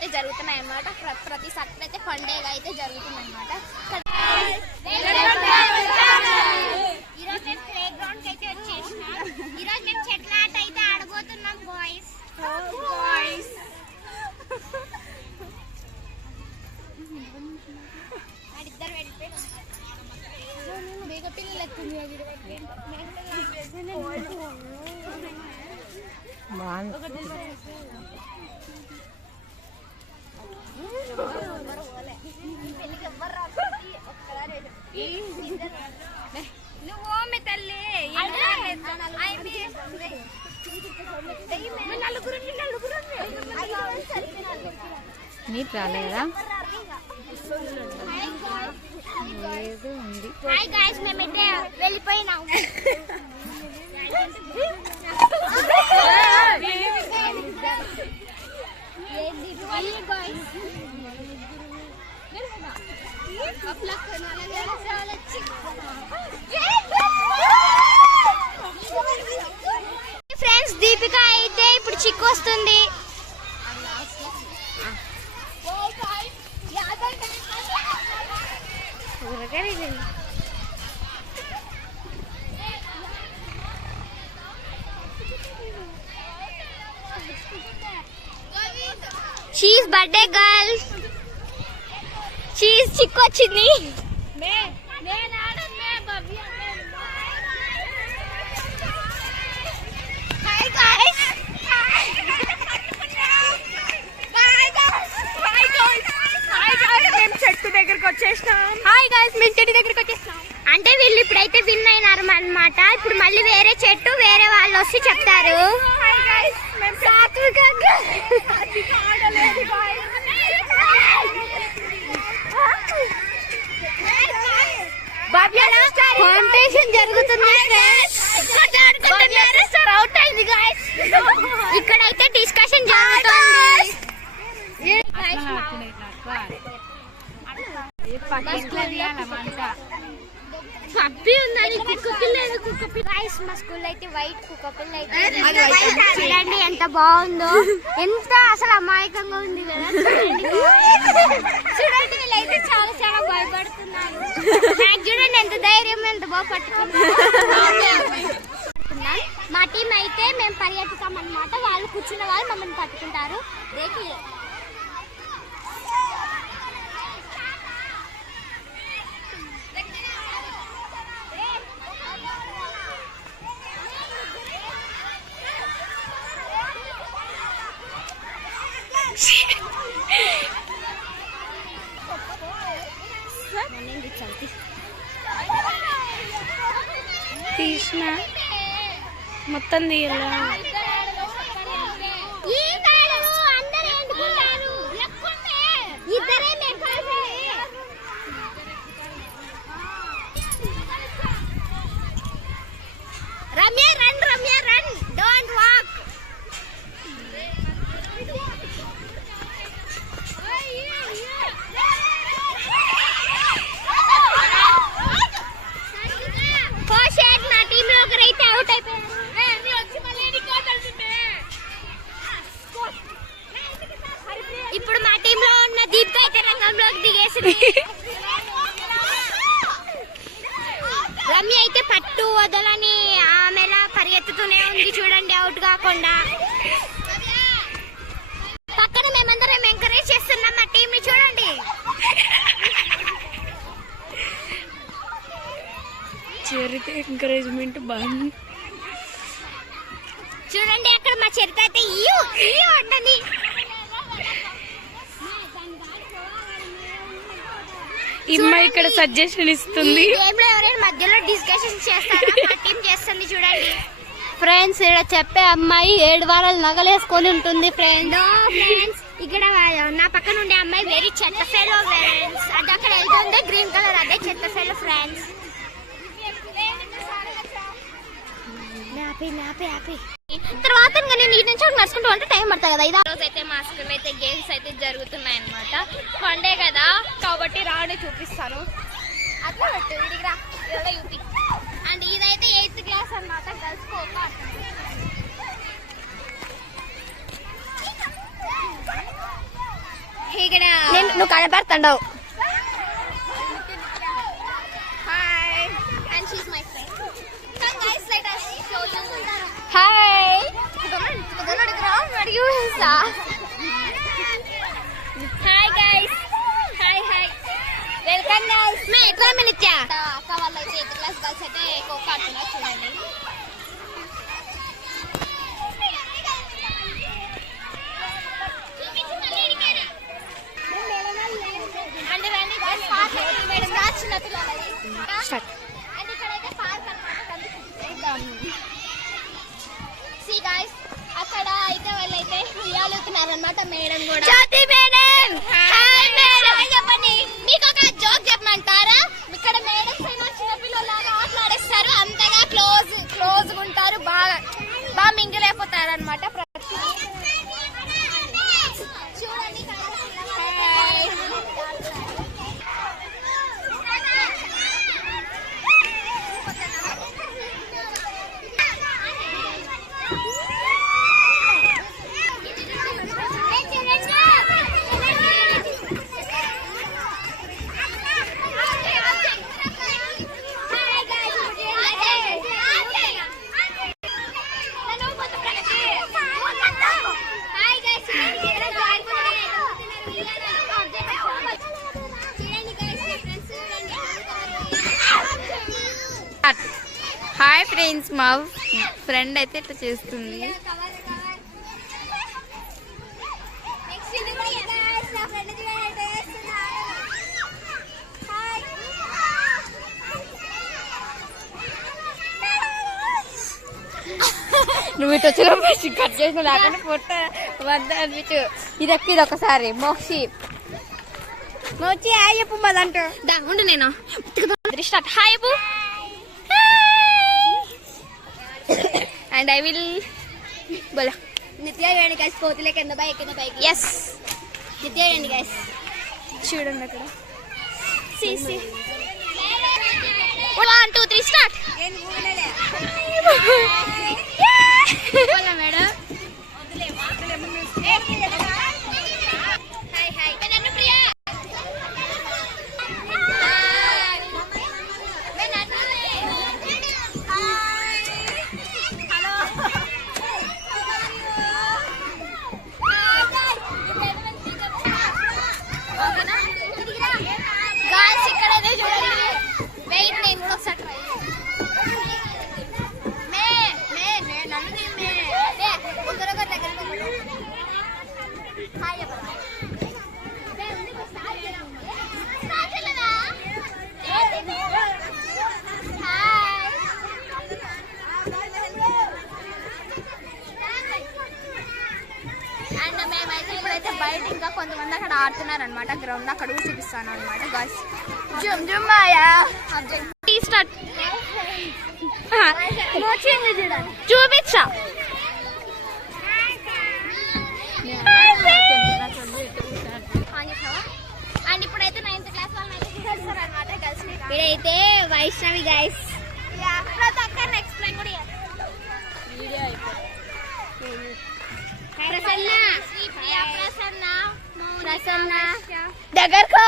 అయితే జరుగుతున్నాయి అన్నమాట. ప్రతి సాటర్డే అయితే పండుగ అయితే జరుగుతుంది అన్నమాట. ఈరోజు మేము ప్లే గ్రౌండ్ అయితే వచ్చేసినాం. ఈరోజు మేము చెట్ల ఆట అయితే ఆడబోతున్నాం బాయ్స్. ఇద్దరు వెళ్ళిపోయి పిల్లలు నువ్వు తల్లి నీట్ రాలేదా? హాయ్ గైస్, మేమైతే వెళ్ళిపోయినాం. ఫ్రెండ్స్, దీపిక అయితే ఇప్పుడు చిక్కు వస్తుంది. షీస్ బర్త్డే గర్ల్, షీస్ చిక్కు వచ్చింది. చెట్టు దగ్గరికి వచ్చేసినాం. హాయ్ గైస్, మేము చెట్టు దగ్గరికి వచ్చేసినాం. అంటే వీళ్ళు ఇప్పుడైతే విన్ అయినారు అన్నమాట. ఇప్పుడు మళ్ళీ వేరే చెట్టు వేరే వాళ్ళు వచ్చి చెప్తారు. కాంపిటీషన్ జరుగుతుంది. ఇక్కడైతే డిస్కషన్ జరుగుతుంది. పప్పి ఉందని కుక్క పిల్ల మా స్కూల్ అయితే వైట్ కుక్క పిల్ల అయితే చూడండి ఎంత బాగుందో, ఎంత అసలు అమాయకంగా ఉంది కదా. చూడండి వీళ్ళైతే చాలా చాలా భయపడుతున్నారు. నాకు చూడండి ఎంత ధైర్యం, ఎంత బాగా పట్టుకున్నారు. మా టీం అయితే మేము పరిగెత్తుతాం అన్నమాట. వాళ్ళు కూర్చున్న వాళ్ళు మమ్మల్ని పట్టుకుంటారు. దేకి తీసిన మొత్తం తీయాల. Ramya run, Ramya run, don't walk. నా టీంలో ఒకరైతే అవుట్ అయిపోయారు. ఇప్పుడు మా టీంలో ఉన్న దీపిక అయితే రంగంలోకి దిగేసింది. రమ్య అయితే పట్టు వదలని ఆమెలా పరిగెత్తుతూనే ఉంది. చూడండి, అవుట్ కాకుండా. పక్కన మేమందరం ఎంకరేజ్ చేస్తున్నాం మా టీం ని. చూడండి, చరిత ఎంకరేజ్మెంట్ బాగుంది. చూడండి అక్కడ మా చరిత అయితే అంటని. ఇమ్మ ఇక్కడ సజెషన్ ఇస్తుంది. గేమ్ లో ఎవరైనా మధ్యలో డిస్కషన్ చేస్తారా? మా టీం చేస్తుంది. చూడండి ఫ్రెండ్స్, ఇక్కడ చెప్పే అమ్మాయి 7 వారాలు నగలేసుకొని ఉంటుంది. ఫ్రెండ్స్, ఇక్కడ నా పక్కన ఉండే అమ్మాయి వెరీ చెత్త ఫెలో ఫ్రెండ్స్. అది అక్కడ వెళ్తుంది గ్రీన్ కలర్, అదే చెత్త ఫెలో ఫ్రెండ్స్. తర్వాత నేను ఈ నుంచి నడుచుకుంటూ ఉంటే టైం పడుతుంది కదా. రోజు అయితే మా స్కూల్ అయితే గేమ్స్ అయితే జరుగుతున్నాయి అన్నమాట. పండే కదా కాబట్టి రాని చూపిస్తాను. అట్లా పెట్టు, ఇడికి రా, యూపీ. అండ్ ఇదైతే 8th క్లాస్ అన్నమాట, గర్ల్స్ ఖోఖో. నువ్వు కనపడుతుండవు. Hi hi guys, hi hi, welcome guys. మే ఎట్లా మినిచ్చా అక్క వాళ్ళు అయితే 8th క్లాస్ గర్ల్స్ అయితే కోక్ ఆడుతున్నారు చూడండి. అంటే రండి గైస్, పార్క్ మేడం రా చిన్న పిల్లలది. అండ్ ఇక్కడైతే పార్క్ అన్నమాట. సి గైస్, అక్కడ అయితే వాళ్ళైతే ఉయ్యాలు ఊతున్నారు మేడం కూడా. జ్యోతి మేడం, హాయ్ మేడం. చెప్పండి, మీకు ఒక జోక్ చెప్పమంటారా? ఇక్కడ మేడమ్స్ అయినా చిన్నపిల్లలాగా ఆటలాడేస్తారు, అంతగా క్లోజ్ ఉంటారు, బాగా మింగిలైపోతారు అనమాట. చూడండి హాయ్ ఫ్రెండ్స్, మా ఫ్రెండ్ అయితే ఇట్లా చేస్తుంది. నువ్వు ఇటు వచ్చిన కట్ చేసిన లేకుండా పొట్ట వద్ద అనిపించు. ఇది ఒకసారి మోక్షి మోచి హాయ్ చెప్పు మదంటూ ఉండు నేను స్టార్ట్. హాయ్ చెప్పు. అండ్ ఐ విల్ బోలా నిత్య వేయండి గైస్, కోతిలే కింద పైకి. ఎస్, నిత్య వేయండి గైస్. చూడండి అక్కడ. 1 2 3 స్టార్ట్. మేడం హాయ్ హాయ్, నన్ను ప్రియా. ఇక్కడైతే చూడండి, వెయిట్ నేను కూడా ఒకసారి ట్రై అండ్ మేమైతే ఇప్పుడైతే బయట ఇంకా కొంతమంది అక్కడ ఆడుతున్నారు అనమాట గ్రౌండ్, అక్కడ కూడా చూపిస్తాను అనమాట గైస్. జుమ్ జుమ్ మాయా స్టార్ట్. చూపించా అండ్ ఇప్పుడైతే 9th క్లాస్ వాళ్ళని అయితే చూపిస్తారు అనమాట గర్ల్స్. ఇదైతే వైష్ణవి గైస్. ఎక్స్ప్లెయిన్ కూడా ప్రసన్న దగ్గరకో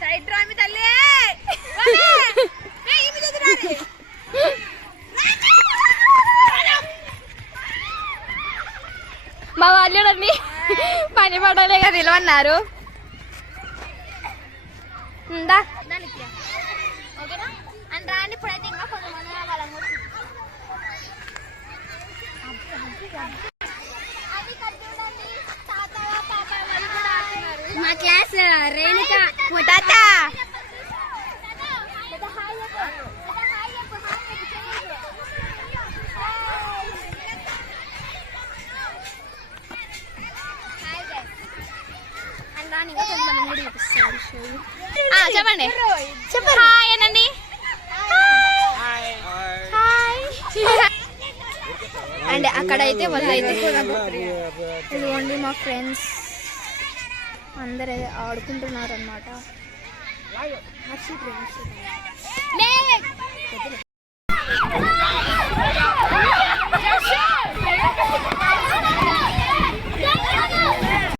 సైడ్ డ్రామి తల్లి. మా వాళ్ళు పని పడలేక నిలవన్నారు. ఓకేనా? అండ్ రాండి ఇప్పుడైతే ఇంకా కొంతమంది వాళ్ళని కూడా మా క్లాస్ రేణుక తాత చెప్పండి, చెప్పండి హాయ్ అనండి. అండ్ అక్కడైతే వాళ్ళైతే ఇదిగోండి మా ఫ్రెండ్స్ అందరూ ఆడుకుంటున్నారు అనమాట.